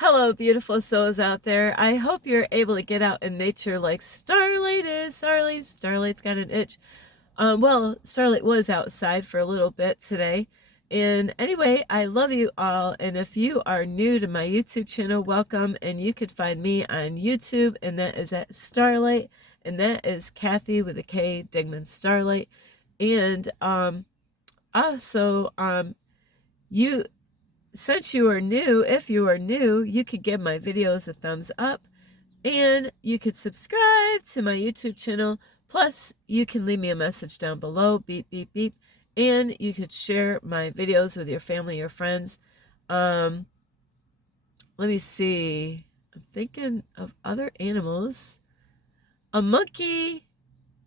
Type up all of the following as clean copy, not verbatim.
Hello, beautiful souls out there. I hope you're able to get out in nature like Starlight is. Starlight's got an itch. Well, Starlight was outside for a little bit today. And anyway, I love you all. And if you are new to my YouTube channel, welcome. And you can find me on YouTube, and that is at Starlight. And that is Kathy with a K, Digman Starlight. And also, you since you are new, if you are new, you could give my videos a thumbs up and you could subscribe to my YouTube channel. Plus, you can leave me a message down below, beep, beep, beep, and you could share my videos with your family or friends. Let me see. I'm thinking of other animals. A monkey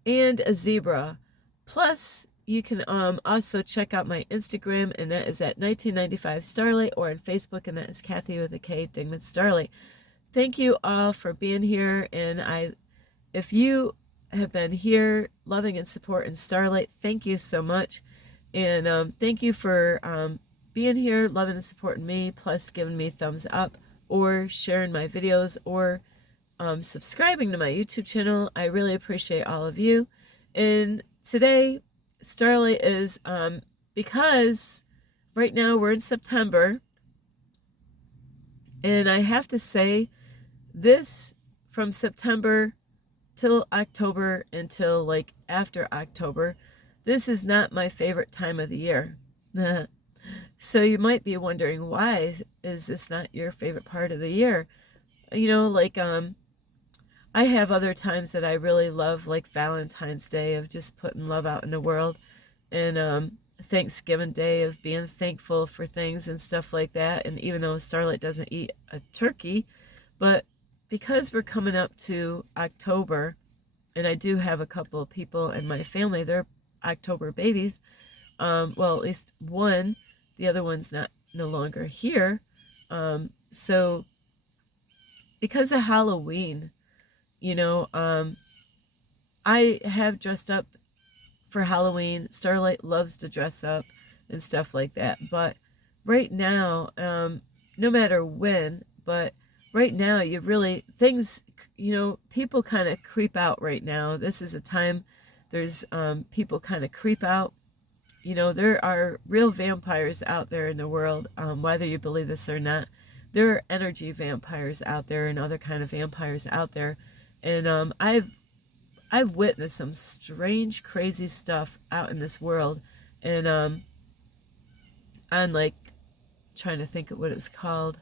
and a zebra. Plus, you can also check out my Instagram, and that is at 1995 Starlight, or on Facebook, and that is Kathy with a K, Digman Starlight. Thank you all for being here, and if you have been here loving and supporting Starlight, thank you so much. And thank you for being here, loving and supporting me, plus giving me thumbs up, or sharing my videos, or subscribing to my YouTube channel. I really appreciate all of you. And today, Starlight is, because right now we're in September, and I have to say, this from September till October until like after October, this is not my favorite time of the year. So you might be wondering, why is this not your favorite part of the year? You know, like, I have other times that I really love, like Valentine's Day, of just putting love out in the world, and Thanksgiving Day of being thankful for things and stuff like that. And even though Starlight doesn't eat a turkey, but because we're coming up to October, and I do have a couple of people in my family, they're October babies. Well, at least one. The other one's no longer here. So because of Halloween, you know, I have dressed up for Halloween. Starlight loves to dress up and stuff like that. But right now, no matter when, but right now, people kind of creep out right now. This is a time there's people kind of creep out. You know, there are real vampires out there in the world, whether you believe this or not. There are energy vampires out there and other kind of vampires out there. And I've witnessed some strange, crazy stuff out in this world. And I'm like trying to think of what it was called.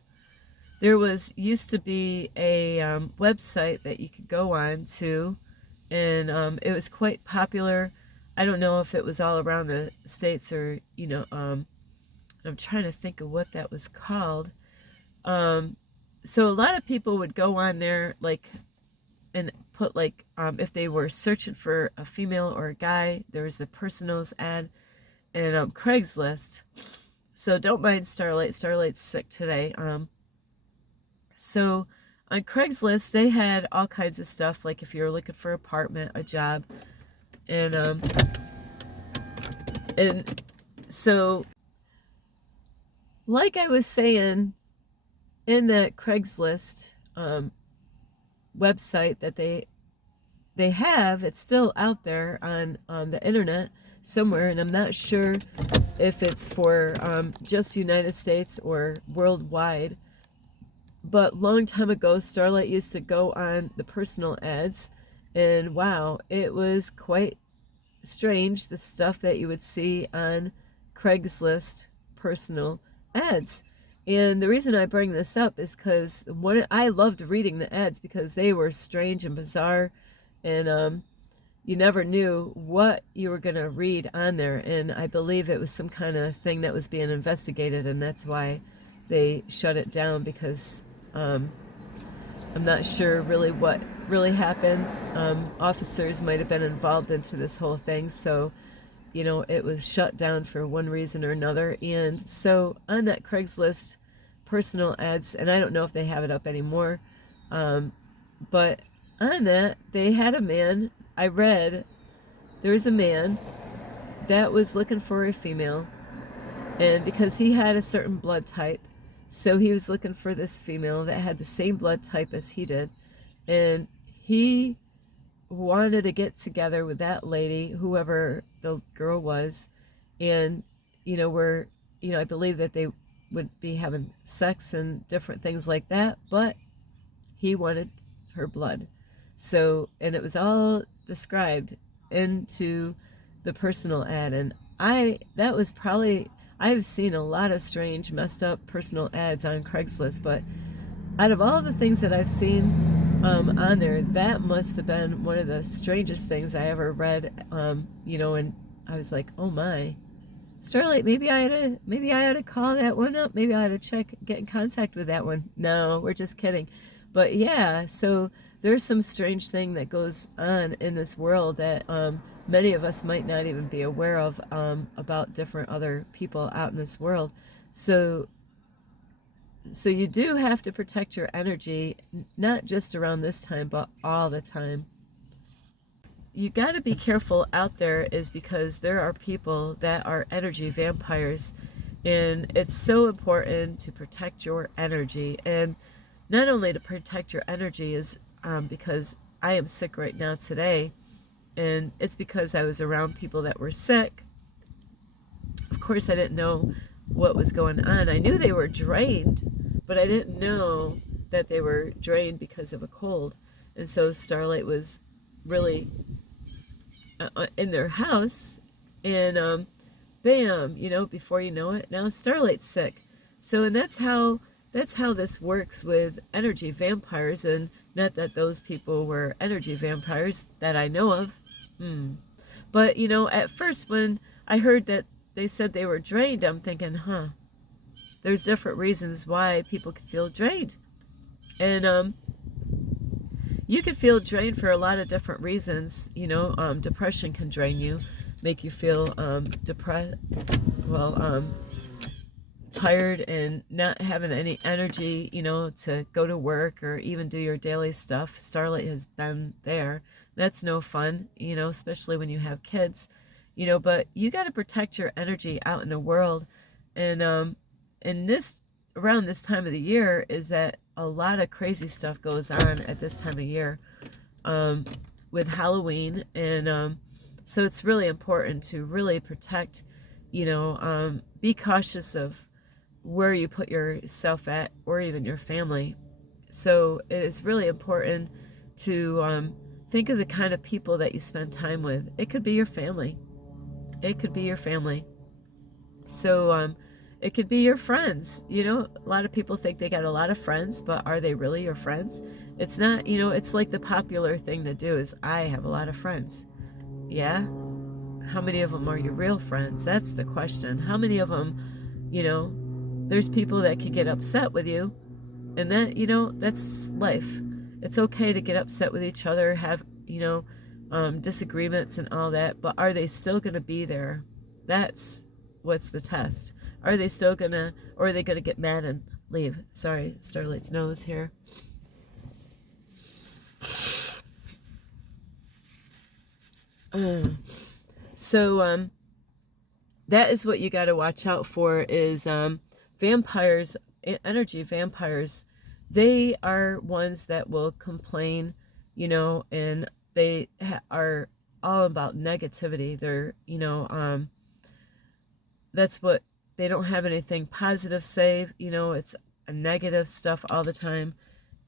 There used to be a website that you could go on to, and it was quite popular. I don't know if it was all around the States, or, I'm trying to think of what that was called. So a lot of people would go on there, like, and put, like, if they were searching for a female or a guy, there was a personals ad, and Craigslist. So don't mind Starlight. Starlight's sick today. So on Craigslist, they had all kinds of stuff, like if you were looking for an apartment, a job, and so, like I was saying, in that Craigslist website that they have, it's still out there on the internet somewhere, and I'm not sure if it's for just United States or worldwide. But long time ago, Starlight used to go on the personal ads, and wow, it was quite strange, the stuff that you would see on Craigslist personal ads. And the reason I bring this up is because I loved reading the ads, because they were strange and bizarre, and you never knew what you were going to read on there. And I believe it was some kind of thing that was being investigated, and that's why they shut it down, because I'm not sure really what really happened. Officers might have been involved into this whole thing, so, it was shut down for one reason or another. And so on that Craigslist personal ads, and I don't know if they have it up anymore, but on that, they had a man. I read there was a man that was looking for a female, and because he had a certain blood type, So he was looking for this female that had the same blood type as he did, and he wanted to get together with that lady, whoever the girl was, and were I believe that they would be having sex and different things like that, but he wanted her blood. So, and it was all described into the personal ad, and that was probably, I've seen a lot of strange, messed up personal ads on Craigslist, but out of all the things that I've seen on there, that must have been one of the strangest things I ever read. And I was like, oh my, Starlight, maybe I ought to call that one up. Maybe I ought to get in contact with that one. No, we're just kidding. But yeah, so there's some strange thing that goes on in this world that many of us might not even be aware of, about different other people out in this world. So you do have to protect your energy, not just around this time, but all the time. You got to be careful out there, is because there are people that are energy vampires, and it's so important to protect your energy. And not only to protect your energy is because I am sick right now today, and it's because I was around people that were sick. Of course, I didn't know what was going on. I knew they were drained, but I didn't know that they were drained because of a cold. And so Starlight was really in their house, and bam, before you know it, now Starlight's sick. So, and that's how this works with energy vampires. And not that those people were energy vampires that I know of. But at first when I heard that they said they were drained, I'm thinking, there's different reasons why people could feel drained. And you could feel drained for a lot of different reasons. Depression can drain you, make you feel depressed, tired and not having any energy, to go to work or even do your daily stuff. Starlight has been there. That's no fun, especially when you have kids, but you got to protect your energy out in the world. And around this time of the year is that a lot of crazy stuff goes on at this time of year, with Halloween. And so it's really important to really protect, be cautious of where you put yourself at, or even your family. So it is really important to think of the kind of people that you spend time with. It could be your family. It could be your family. So it could be your friends. A lot of people think they got a lot of friends, but are they really your friends? It's not. It's like the popular thing to do is, I have a lot of friends. Yeah? How many of them are your real friends? That's the question. How many of them, there's people that can get upset with you, and that, that's life. It's okay to get upset with each other, have, disagreements and all that, but are they still going to be there? That's what's the test. Are they still going to, or are they going to get mad and leave? Sorry, Starlight's nose here. So that is what you got to watch out for, is vampires, energy vampires. They are ones that will complain, and they are all about negativity. They're, that's what, they don't have anything positive say, it's a negative stuff all the time.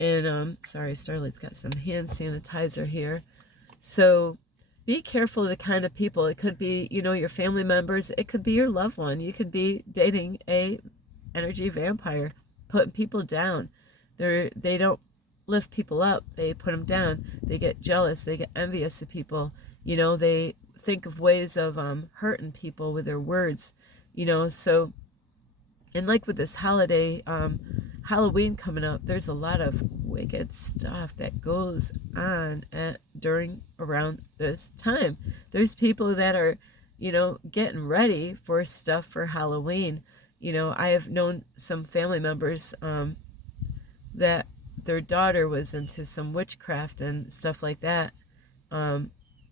And sorry, Starlight's got some hand sanitizer here. So be careful of the kind of people. It could be, your family members. It could be your loved one. You could be dating a energy vampire, putting people down. They don't lift people up. They put them down. They get jealous. They get envious of people. They think of ways of hurting people with their words. So, and like with this holiday, Halloween coming up, there's a lot of wicked stuff that goes on around this time. There's people that are, getting ready for stuff for Halloween. I have known some family members that their daughter was into some witchcraft and stuff like that.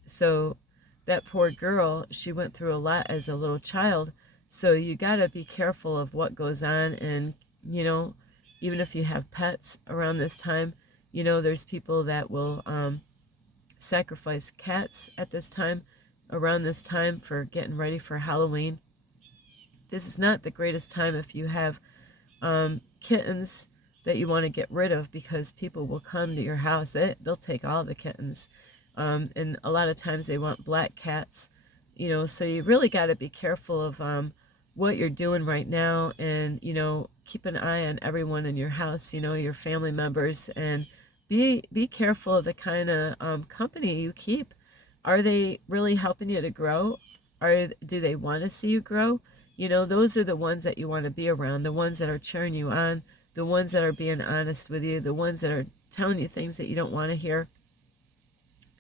So that poor girl, she went through a lot as a little child. So you got to be careful of what goes on, and you know, even if you have pets around this time, you know, there's people that will sacrifice cats at this time, around this time, for getting ready for Halloween. This is not the greatest time if you have kittens that you want to get rid of, because people will come to your house. They'll take all the kittens. And a lot of times they want black cats, you know, so you really got to be careful of what you're doing right now, and, you know, keep an eye on everyone in your house, you know, your family members, and be careful of the kind of company you keep. Are they really helping you to grow? Do they want to see you grow? You know, those are the ones that you want to be around, the ones that are cheering you on, the ones that are being honest with you, the ones that are telling you things that you don't want to hear.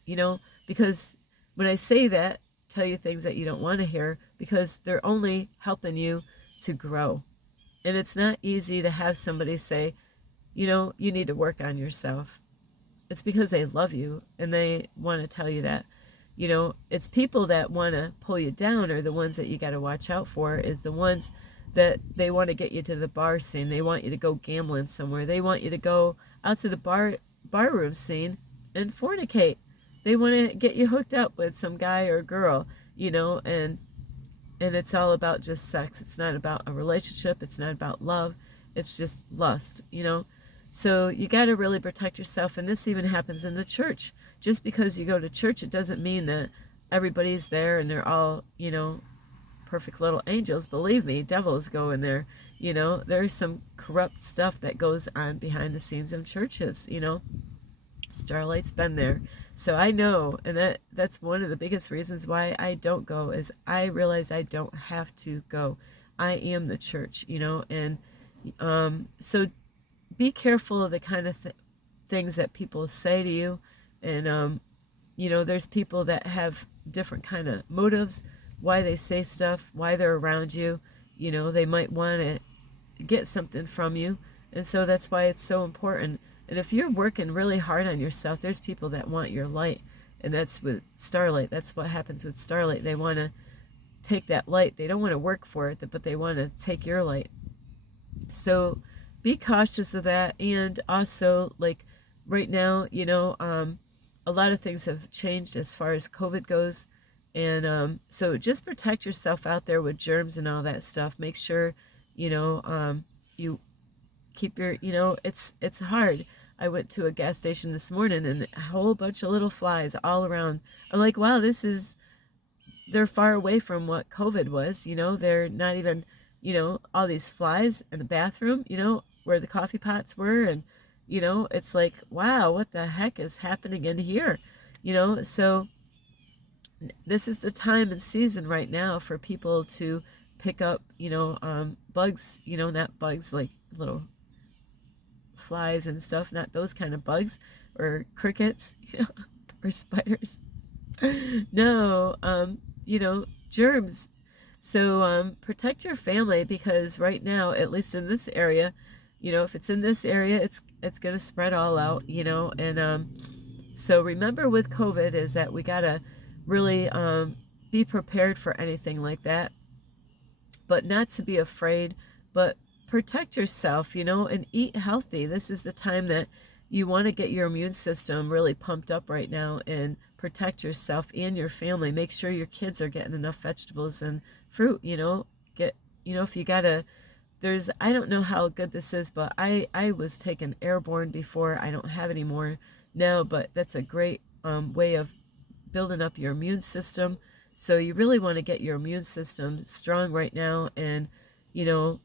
You know, because when I say that, tell you things that you don't want to hear, because they're only helping you to grow. And it's not easy to have somebody say, you know, you need to work on yourself. It's because they love you and they want to tell you that. You know, it's people that want to pull you down are the ones that you got to watch out for, is the ones that they want to get you to the bar scene. They want you to go gambling somewhere. They want you to go out to the barroom scene and fornicate. They want to get you hooked up with some guy or girl, you know, and it's all about just sex. It's not about a relationship. It's not about love. It's just lust, you know. So you got to really protect yourself. And this even happens in the church. Just because you go to church, it doesn't mean that everybody's there and they're all, you know, perfect little angels. Believe me, devils go in there. You know, there's some corrupt stuff that goes on behind the scenes of churches, you know. Starlight's been there. So I know, and that's one of the biggest reasons why I don't go, is I realize I don't have to go. I am the church, you know, and so be careful of the kind of things that people say to you. And you know, there's people that have different kind of motives, why they say stuff, why they're around you. You know, they might want to get something from you, and so that's why it's so important. And if you're working really hard on yourself, there's people that want your light, and that's with Starlight. That's what happens with Starlight. They want to take that light. They don't want to work for it, but they want to take your light. So be cautious of that. And also, like right now, you know, a lot of things have changed as far as COVID goes. And so just protect yourself out there with germs and all that stuff. Make sure, you know, you keep your, you know, it's hard. I went to a gas station this morning and a whole bunch of little flies all around. I'm like, wow, they're far away from what COVID was, you know, they're not even, you know, all these flies in the bathroom, you know, where the coffee pots were. And, you know, it's like, wow, what the heck is happening in here? You know, so this is the time and season right now for people to pick up, you know, bugs, you know, not bugs like little flies and stuff, not those kind of bugs, or crickets, you know, or spiders. No, you know, germs. So protect your family, because right now, at least in this area, you know, if it's in this area, it's gonna spread all out, you know. And so remember with COVID is that we gotta really be prepared for anything like that, but not to be afraid, but protect yourself, you know, and eat healthy. This is the time that you want to get your immune system really pumped up right now, and protect yourself and your family. Make sure your kids are getting enough vegetables and fruit, you know. You know, if you gotta, I don't know how good this is, but I was taking Airborne before. I don't have any more now, but that's a great way of building up your immune system. So you really want to get your immune system strong right now, and, you know,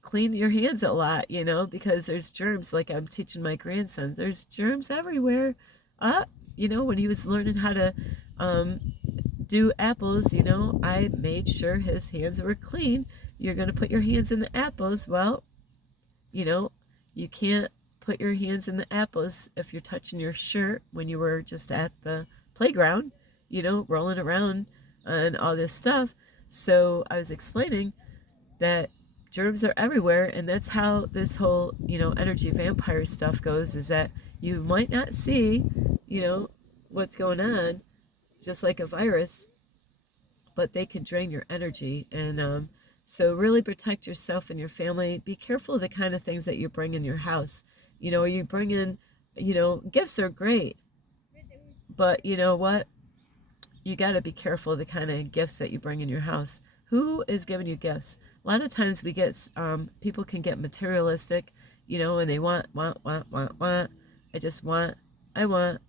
clean your hands a lot, you know, because there's germs. Like I'm teaching my grandson, there's germs everywhere. You know, when he was learning how to do apples, you know, I made sure his hands were clean. You're going to put your hands in the apples. Well, you know, you can't put your hands in the apples if you're touching your shirt when you were just at the playground, you know, rolling around and all this stuff. So I was explaining that germs are everywhere, and that's how this whole, you know, energy vampire stuff goes, is that you might not see, you know, what's going on, just like a virus, but they can drain your energy. And So really protect yourself and your family. Be careful of the kind of things that you bring in your house. You bring in, gifts are great, but you know what? You got to be careful of the kind of gifts that you bring in your house. Who is giving you gifts? A lot of times people can get materialistic, and they want. I just want, I want.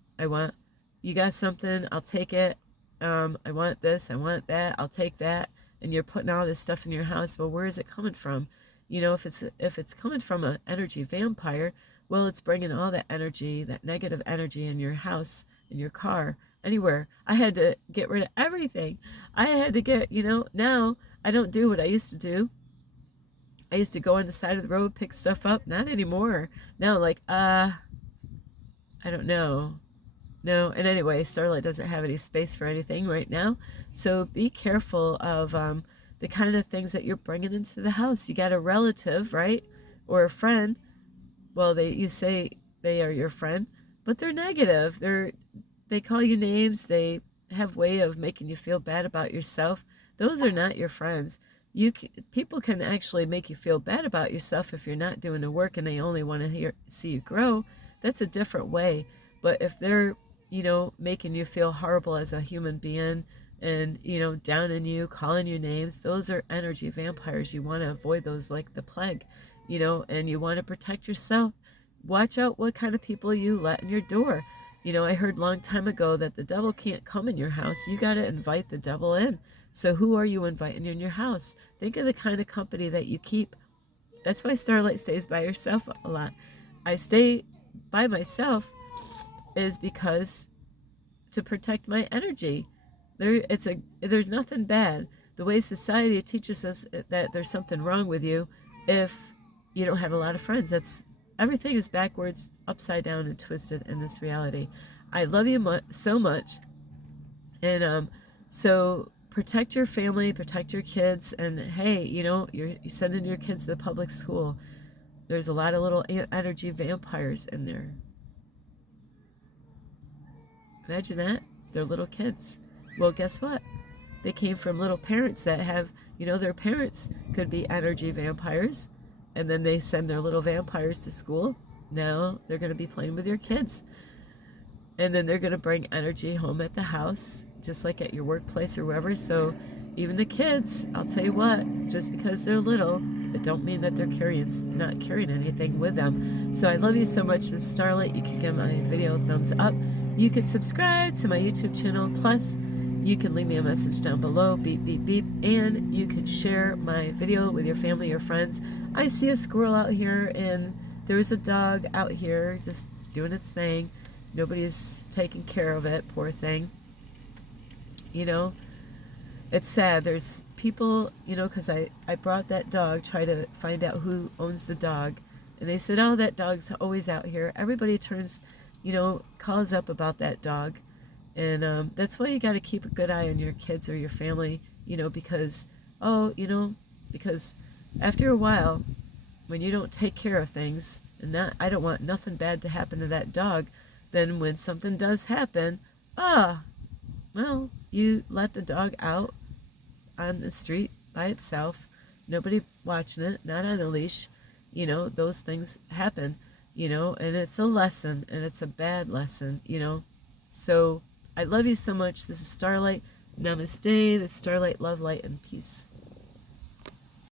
You got something, I'll take it. I want this, I want that, I'll take that. And you're putting all this stuff in your house. Well, where is it coming from? If it's coming from an energy vampire, well, it's bringing all that energy, that negative energy in your house, in your car, anywhere. I had to get rid of everything. I had to now I don't do what I used to do. I used to go on the side of the road, pick stuff up. Not anymore. Now, like, I don't know. No, and anyway, Starlight doesn't have any space for anything right now. So be careful of the kind of things that you're bringing into the house. You got a relative, right? Or a friend. Well, you say they are your friend, but they're negative. They call you names. They have way of making you feel bad about yourself. Those are not your friends. People can actually make you feel bad about yourself if you're not doing the work and they only want to see you grow. That's a different way. But if they're making you feel horrible as a human being and, downing you, calling you names, those are energy vampires. You want to avoid those like the plague, and you want to protect yourself. Watch out what kind of people you let in your door. I heard a long time ago that the devil can't come in your house. You got to invite the devil in. So who are you inviting in your house? Think of the kind of company that you keep. That's why Starlight stays by herself a lot. I stay by myself is because to protect my energy. There's nothing bad. The way society teaches us that there's something wrong with you if you don't have a lot of friends. Everything is backwards, upside down, and twisted in this reality. I love you so much, and so protect your family, protect your kids, and hey, you're sending your kids to the public school. There's a lot of little energy vampires in there. Imagine that. They're little kids. Well, guess what? They came from little parents that have, their parents could be energy vampires, and then they send their little vampires to school. Now they're going to be playing with your kids. And then they're going to bring energy home at the house, just like at your workplace or wherever. So even the kids, I'll tell you what, just because they're little, it don't mean that they're not carrying anything with them. So I love you so much. This is Starlight. You can give my video a thumbs up. You can subscribe to my YouTube channel. Plus, you can leave me a message down below, beep, beep, beep, and you can share my video with your family or friends. I see a squirrel out here, and there's a dog out here just doing its thing. Nobody's taking care of it, poor thing. It's sad. There's people, because I brought that dog, try to find out who owns the dog, and they said, oh, that dog's always out here. Everybody calls up about that dog. And that's why you got to keep a good eye on your kids or your family, because after a while, when you don't take care of things, and I don't want nothing bad to happen to that dog, then when something does happen, well, you let the dog out on the street by itself, nobody watching it, not on a leash, those things happen, and it's a lesson, and it's a bad lesson, So I love you so much. This is Starlight. Namaste. This is Starlight. Love, light, and peace.